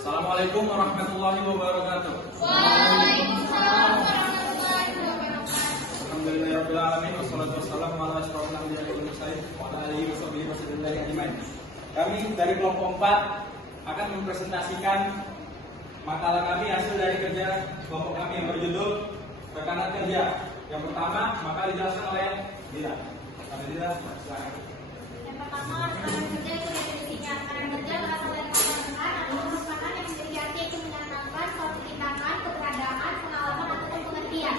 Assalamualaikum warahmatullahi wabarakatuh. Waalaikumsalam warahmatullahi wabarakatuh. Alhamdulillahirabbil alamin wassalatu wassalamu ala asyrofil anbiya'i wal mursalin wa ala alihi washabihi wasallam ajmain. Kami dari kelompok 4 akan mempresentasikan makalah kami hasil dari kerja kelompok kami yang berjudul Tekanan Kerja. Yang pertama, maka dijelaskan oleh Dila. Dila, silakan. Yang pertama, tekanan kerja itu definisinya. Tekanan kerja berasal dari kata tekan atau merupakan yang memiliki arti itu menanamkan suatu tindakan, keberadaan, pengalaman ataupun pengertian.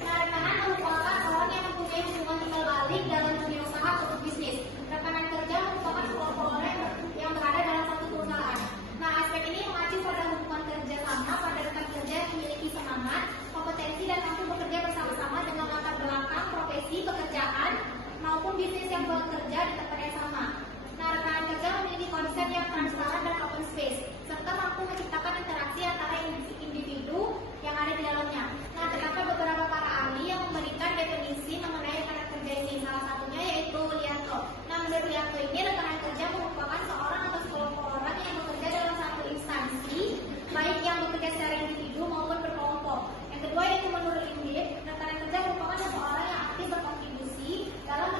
Nah, rekanan merupakan orang yang mempunyai hubungan timbal balik dalam dunia usaha atau bisnis. Rekanan kerja merupakan kelompok orang yang berada dalam satu perusahaan. Nah, aspek ini mengacu pada hubungan kerja sama pada rekan kerja yang memiliki semangat, kompetensi dan mampu bekerja bersama-sama dengan latar belakang profesi, pekerjaan maupun bisnis yang bekerja di tempat yang sama. Nah, rekan kerja memiliki konsep yang transparan dan open space, serta mampu menciptakan interaksi antara individu yang ada di dalamnya. Nah, terdapat beberapa para ahli yang memberikan definisi mengenai rekan kerja ini. Salah satunya yaitu Lianto. Nah, menurut Lianto ini, rekan kerja merupakan seorang atau sekelompok orang yang bekerja dalam satu instansi, baik yang bekerja secara individu maupun berkelompok. Yang kedua yaitu menurut Indit, rekan kerja merupakan seseorang yang aktif berkontribusi dalam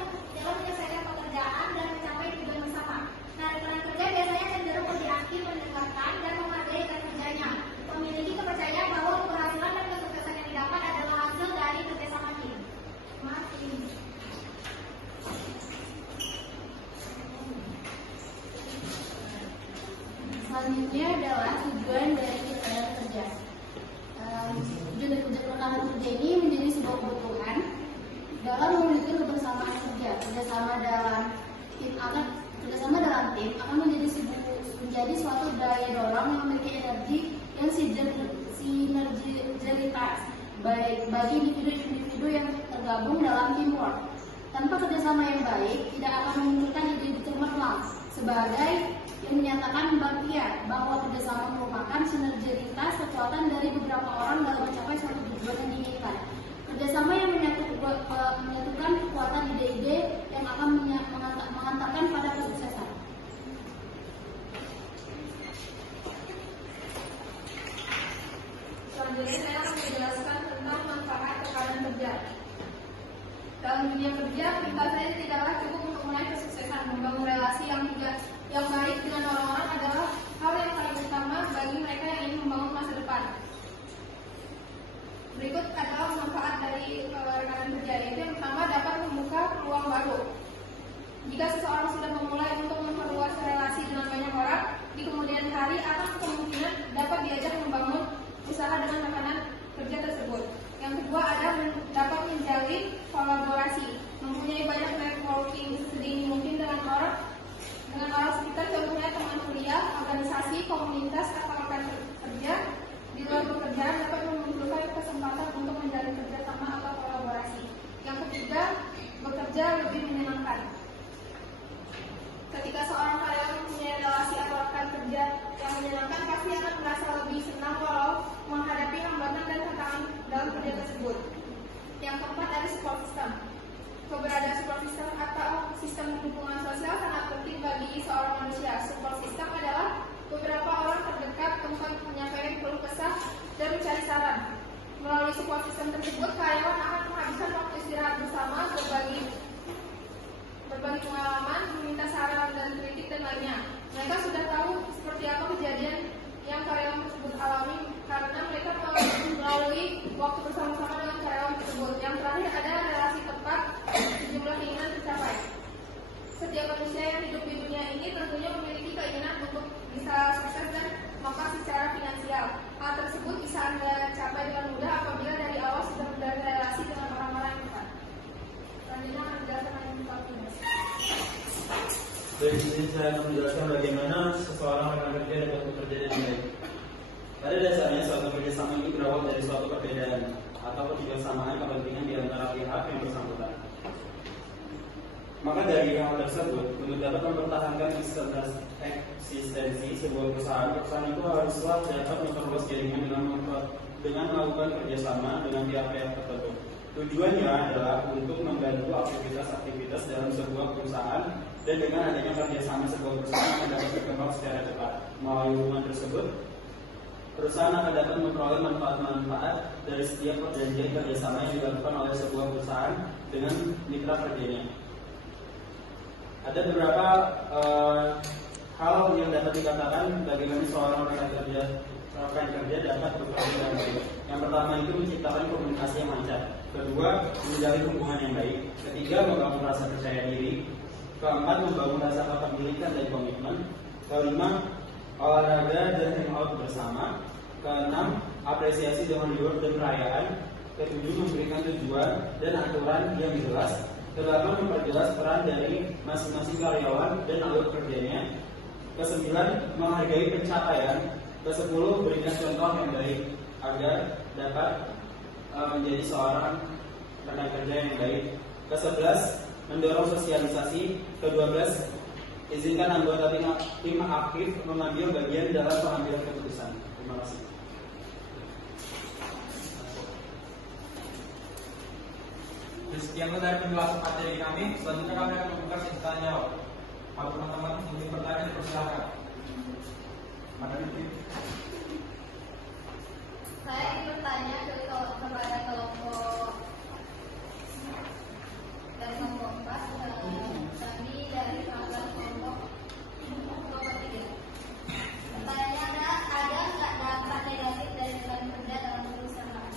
menyelesaikan pekerjaan dan mencapai tujuan bersama. Nah, rekan kerja biasanya cenderung lebih aktif mendengarkan dan menghargai rekan kerjanya, memiliki kepercayaan bahwa keberhasilan dan kesuksesan yang didapat adalah hasil dari kerjasama tim. Selanjutnya adalah tujuan dari tekanan kerja. Tujuan dari tekanan kerja ini menjadi sebuah kebutuhan dalam mewujudkan kebersamaan kerja. Kerjasama dalam tim akan menjadi suatu daya dorong yang memiliki energi yang sinergitas baik bagi individu-individu yang tergabung dalam teamwork. Tanpa kerjasama yang baik, tidak akan memunculkan ide-ide cemerlang sebagai yang menyatakan pembagian bahwa kerjasama merupakan sinergitas kekuatan dari beberapa orang dalam mencapai suatu tujuan yang diinginkan. Kerjasama yang menyatukan kekuatan ide-ide yang akan mengantarkan pada kesuksesan. Selanjutnya saya akan menjelaskan tentang manfaat tekanan kerja. Dalam dunia kerja, kita saja tidaklah cukup untuk meraih kesuksesan. Membangun relasi yang baik dengan orang-orang adalah hal yang paling utama bagi mereka yang ingin membangun masa depan. Berikut adalah manfaat dari rekanan kerja, yaitu yang pertama dapat membuka peluang baru. Jika seseorang sudah memulai untuk memperluas relasi dengan banyak orang, di kemudian hari akan kemungkinan dapat diajak membangun usaha dengan rekanan kerja tersebut. Yang kedua adalah dapat menjalin kolaborasi, mempunyai banyak networking sedini mungkin dengan orang sekitar, contohnya teman kuliah, organisasi, komunitas, atau rekan kerja di luar pekerjaan dapat memunculkan kesempatan untuk menjalin kerjasama atau kolaborasi. Yang ketiga, bekerja lebih menyenangkan. Ketika seorang karyawan mempunyai relasi atau rekan kerja yang menyenangkan, pasti akan merasa lebih senang walau menghadapi hambatan dan tantangan dalam kerja tersebut. Yang keempat ada support system. Keberadaan support system atau sistem dukungan sosial sangat penting bagi seorang manusia. Support system adalah beberapa orang terdekat tempat menyampaikan keluh kesah dan mencari saran. Melalui support system tersebut, karyawan akan menghabiskan waktu istirahat bersama, berbagi pengalaman, meminta saran dan kritik dan lainnya. Mereka sudah tahu seperti apa kejadian yang karyawan tersebut alami karena mereka melalui waktu bersama-sama dengan karyawan tersebut. Yang terakhir ada relasi tepat, sejumlah keinginan tercapai. Setiap manusia yang hidup di dunia ini tentunya memiliki keinginan untuk bisa sukses dan mapan secara finansial. Hal tersebut bisa Anda capai dengan mudah apabila dari awal sudah menjalin relasi dengan orang-orang yang tepat. Selanjutnya akan dijelaskan oleh Pak Tunas. Dari sini saya akan menjelaskan bagaimana seseorang rekan kerja dapat bekerja dengan baik. Pada dasarnya suatu kerjasama ini berawal dari suatu perbedaan atau ketidaksamaan kepentingan di antara pihak yang bersangkutan. Maka dari hal tersebut, untuk dapat mempertahankan eksistensi sebuah perusahaan itu haruslah dapat memperluas jaringan dengan melakukan kerjasama dengan pihak-pihak tertentu. Tujuannya adalah untuk membantu aktivitas-aktivitas dalam sebuah perusahaan dan dengan adanya kerjasama sebuah perusahaan yang dapat berkembang secara cepat. Melalui hubungan tersebut, perusahaan akan dapat memperoleh manfaat-manfaat dari setiap perjanjian kerjasama yang dilakukan oleh sebuah perusahaan dengan mitra kerjanya. Ada beberapa hal yang dapat dikatakan bagaimana seorang rekan kerja dapat bekerja dengan baik. Yang pertama itu menciptakan komunikasi yang lancar. Kedua, menjalin hubungan yang baik. Ketiga, membangun rasa percaya diri. Keempat, membangun rasa kepemilikan dan komitmen. Kelima, olahraga dan hangout bersama. Keenam, apresiasi dengan reward dan perayaan. Ketujuh, memberikan tujuan dan aturan yang jelas. Kedelapan, memperjelas peran dari masing-masing karyawan dan alur kerjanya. Kesembilan, menghargai pencapaian. Kesepuluh, berikan contoh yang baik agar dapat menjadi seorang rekan kerja yang baik. Ke-11, mendorong sosialisasi. Ke-12, izinkan anggota tim aktif mengambil bagian dalam pengambilan keputusan. Terima kasih. Sekian dari penjelasan materi kami. Selanjutnya kami akan membuka sesi tanya jawab. Kalau teman-teman ingin bertanya, dipersilakan. Saya ingin bertanya kepada kelompok dari kelompok 4, kami dari kelompok 3. Pertanyaannya, ada nggak dampak negatif dari rekan kerja dalam perusahaan?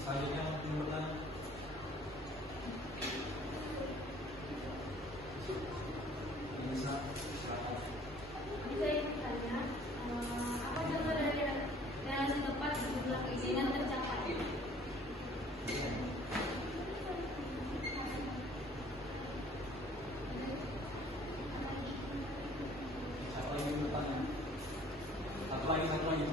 Selanjutnya ingin bertanya. Bisa. Saya ingin bertanya, apa contoh dari yang tepat sejumlah keinginan tercapai? Siapa lagi yang bertanya? Satu lagi.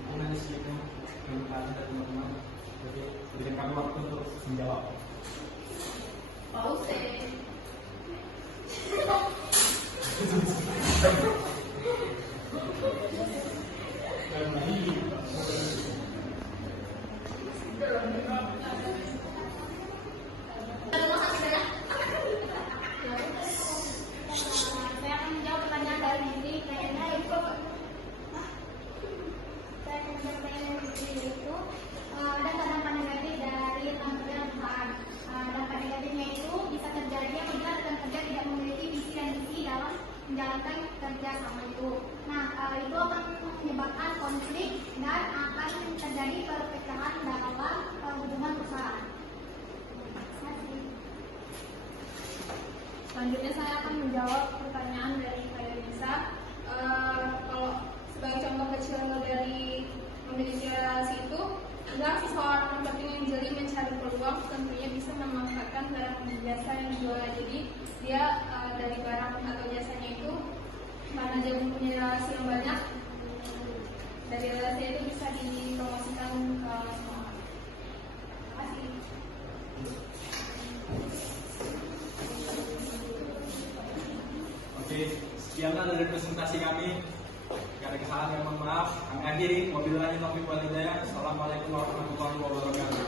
Mungkin nanti sedikit yang bertanya dari teman-teman. Jadi berikan kami waktu untuk menjawab. Pause. Saya akan menjawab pertanyaan dari diri. Kayaknya itu saya akan menjawab pertanyaan dari diri itu ada dampak negatif dari rekan kerja dan perusahaan. Dampak negatifnya itu bisa terjadi apabila rekan kerja tidak memiliki visi dan misi dalam menjalankan kerja sama itu. Nah, itu akan menyebabkan konflik dan akan terjadi perpecahan dalam hubungan perusahaan. Terima kasih. Selanjutnya saya akan menjawab pertanyaan dari Kak Nisa. Kalau sebagai contoh kecil dari memiliki relasi itu, adalah seseorang yang berpengin jeli mencari peluang, tentunya bisa memanfaatkan barang dan jasa yang dijual. Jadi dia dari barang atau jasanya itu, karena dia mempunyai relasi yang banyak, dari relasi itu bisa dipromosikan ke semua orang. Terima kasih. Oke, sekianlah dari presentasi kami. Jika ada kesalahan yang mohon maaf. Kami akhiri. Wabillahi taufiq wal hidayah. Assalamualaikum warahmatullahi wabarakatuh.